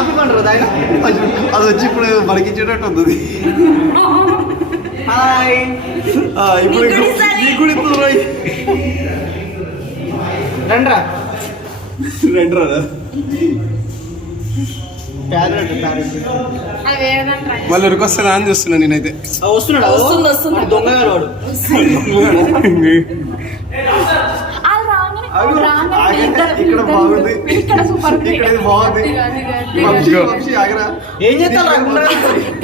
Copy కొంటారు ఆయన అది వచ్చి ఇప్పుడు మనకిచ్చేటట్టు ఉంది. హాయ్ ఇప్పుడు నీకు కూడా ఇస్తుంది రండ్రా రండ్రా మళ్ళీ ఉరికొస్తానా అని చూస్తున్నా నేనైతే. వస్తున్నాడు దొంగగారు వాడు. ఇక్కడ బాగుంది, ఇక్కడ బాగుంది. ఏం చేస్తారు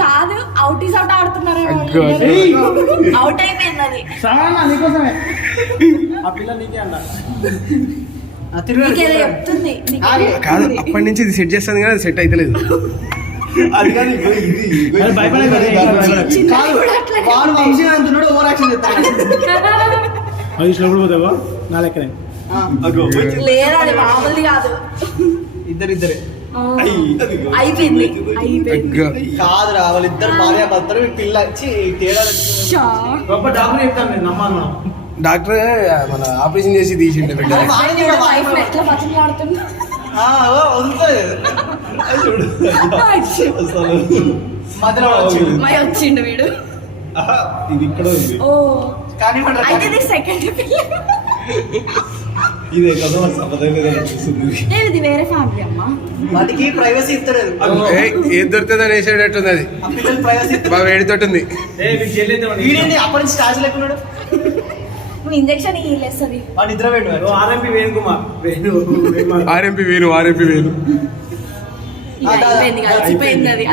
కాదు, అవుట్ ఈస్ అవుట్ ఆడుతున్నారు. అవుట్ అయిపోయింది అది. నీకోసమే ఆ పిల్ల నీకే అంట చెప్తుంది. కాదు అప్పటి నుంచి ఇది సెట్ చేస్తాను కానీ అది సెట్ అయితే లేదు. అది కానీ వాడు వంశీ అంటున్నాడు, ఓవర్ యాక్షన్ చేస్తాడు. పోతావా నా లెక్కనే లేదా అది మామూలుది కాదు. ఇద్దరిద్దరే అయిపోయింది కాదురా, వాళ్ళిద్దరు భార్య భర్తలు పిల్ల వచ్చి తేడా గొప్ప డాక్టర్ చెప్తాను నేను నమ్మాను. డాక్టర్ మన ఆపరేషన్ చేసి తీసిండే బిడ్డ. వచ్చిండు వీడు. ఇది ఇక్కడ ఉంది కానీ సెకండ్ ఇదే కదా అనిపిస్తుంది. ఇది వేరే ఫ్యామిలీ అమ్మా, వాటికి ప్రైవసీ ఇస్తలేదు. ఏది దొరుకుతుందని వేసేటట్టుంది అది. బాగా వేడితోటి అప్పటి నుంచి స్టార్జ్ లేకున్నాడు. ఇంజక్షన్ ఇల్లేస్తుంది. వాడు నిద్ర పెట్టాడు. ఆర్ఎంపీ వేణుకుమార్ ఆర్ఎంపీ వేణు కలిసిపోయింది అది.